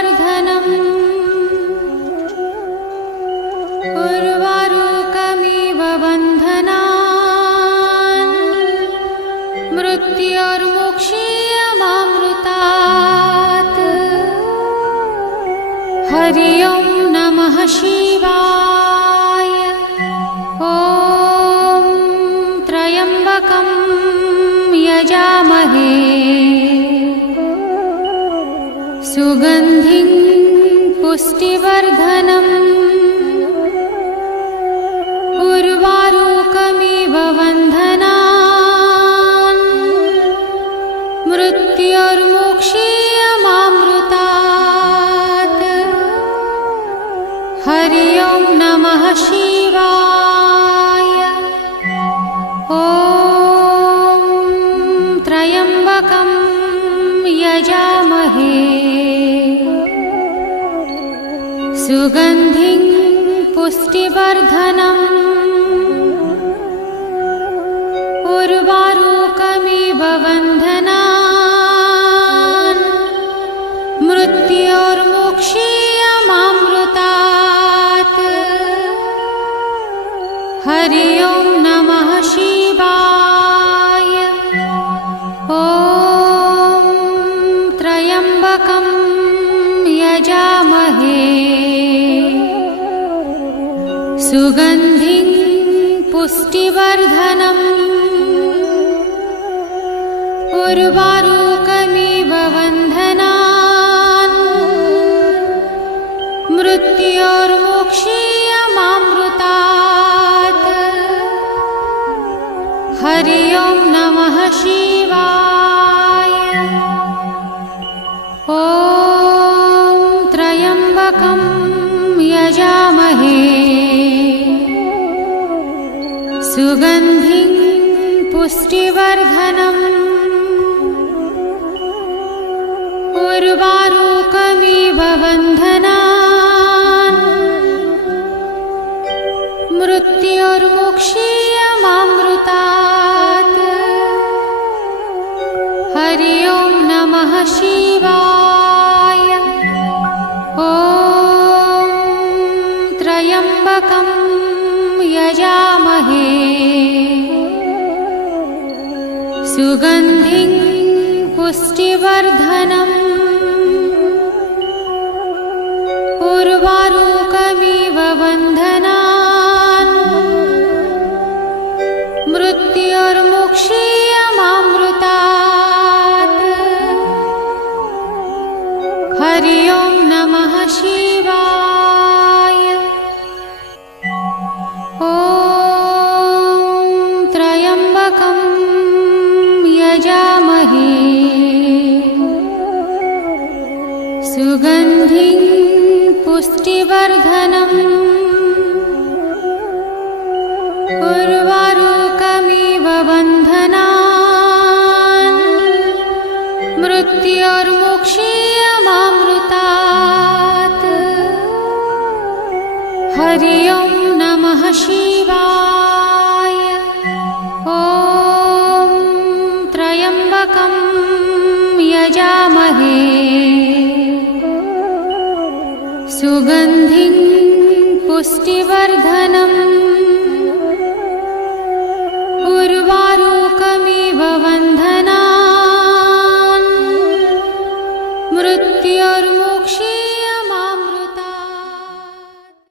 पुष्टिवर्धनम् उर्वारुकमिव बन्धनान् मृत्योर्मुक्षीयमामृतात्। हरि ओं नमः शिवाय। ॐ त्र्यम्बकं यजामहे सुगन्धिं पुष्टिवर्धनम् उर्वारुकमिव बन्धनान् मृत्योर्मुक्षीयमामृतात्। हरि ओं नमः शिवाय। ॐ त्र्यम्बकं यजामहे सुगन्धिं पुष्टिवर्धनम् उर्वारुकमिव बन्धनान् मृत्योर्मुक्षीयमामृतात्। हरि ओं नमः शिवाय। ॐ त्र्यम्बकं यजामहे सुगन्धिं पुष्टिवर्धनम् उर्वारुकमिव बन्धनान् मृत्योर्मुक्षीयमामृतात्। हरि ओं नमः शिवाय। ॐ त्र्यम्बकं यजामहे सुगन्धिं पुष्टिवर्धनम् उर्वारुकमिव बन्धनान् मृत्योर्मुक्षीयमामृतात्। हरि ओं नमः शिवाय। ॐ त्र्यम्बकं यजामहे सुगन्धिं पुष्टिवर्धनम् उर्वारुकमिव बन्धनान् मृत्योर्मुक्षीयमामृतात्। हरि ओं नमः शिवाय। ॐ त्र्यम्बकं यजामहे सुगन्धिं पुष्टिवर्धनम् उर्वारुकमिव बन्धनान् मृत्योर्मुक्षीयमामृतात्। हरि ओं नमः शिवाय। ॐ त्र्यम्बकं यजामहे सुगन्धिं पुष्टिवर्धनम् उर्वारुकमिव बन्धनान् मृत्योर्मुक्षीयमामृतात्।